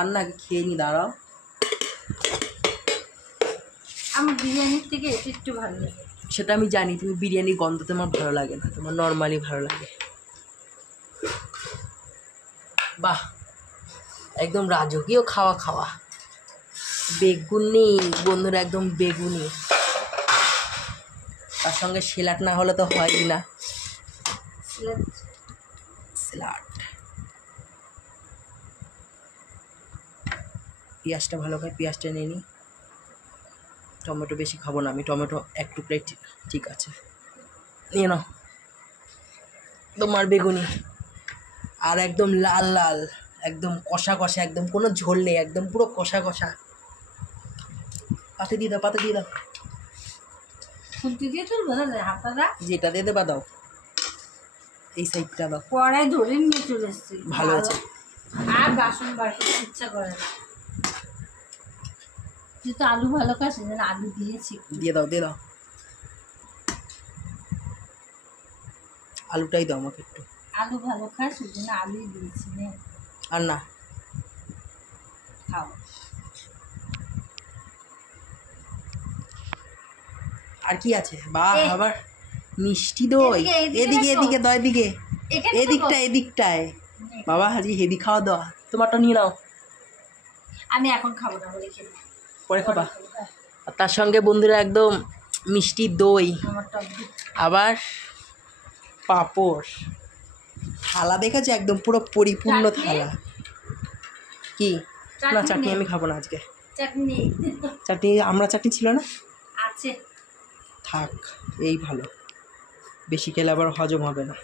রান্না আগে খেয়ে নি, দাঁড়াও। আমার বিরিয়ানির থেকে এটা একটু ভালো লাগে। সেটা আমি জানি, তুমি বিরিয়ানির গন্ধ তোমার ভালো লাগে না, তোমার নর্মালি ভালো লাগে। বাহ, একদম রাজকীয় খাওয়া খাওয়া। বেগুনি বন্ধুরা, একদম বেগুনি, তার সঙ্গে স্যালাড না হলে তো হয়ই না। স্যালাড, পেঁয়াজটা ভালো খাই, পেঁয়াজটা নিয়ে নিই। টমেটো বেশি খাবো না আমি, টমেটো এক টুকরাই ঠিক আছে। নিয়ে নাও তোমার বেগুনি। আর একদম লাল লাল, একদম কষা কষা, একদম কোনো ঝোল নেই, একদম পুরো কষা কষা। পাতে দিয়ে দাও, পাতে দিয়ে দাও। খুন্তি দিয়ে তুলবো না হাতাটা? যেটা দিয়ে দেবা দাও, এই সাইডটা দাও। কড়াই ধরে নিয়ে চলে এসছি। ভালো আছে। আর বাসন বাড়তে ইচ্ছা করে না। তুই তো আলু ভালো খাস, সেজন্য আলু দিয়েছি। দিয়ে দাও, দিয়ে দাও, আলুটাই দাও আমাকে একটু। আলু ভালো খাস, সেজন্য আলুই দিয়েছি। নে আর না, খাও। আর কি আছে? বাহ, আবার মিষ্টি দই। এদিকে, এদিকে এদিকে দাও, এদিকে, এখানে এদিকটায় এদিকটায়। বাবা আজকে হেভি খাওয়া দাওয়া। তোমারটা নিয়ে নাও। আমি এখন খাবো না, বলে খেয়ে নাও। পরে খাবা। আর তার সঙ্গে বন্ধুরা একদম মিষ্টি দই, আমার টক আবার পাঁপড়। থালা দেখেছো, একদম পুরো পরিপূর্ণ চাটনি? থালা। কি না, চাটনি আমি খাবো না আজকে। চাটনি চাটনি, আমরা চাটনি ছিল না, আছে। থাক এই ভালো, বেশি খেলে আবার হজম হবে না।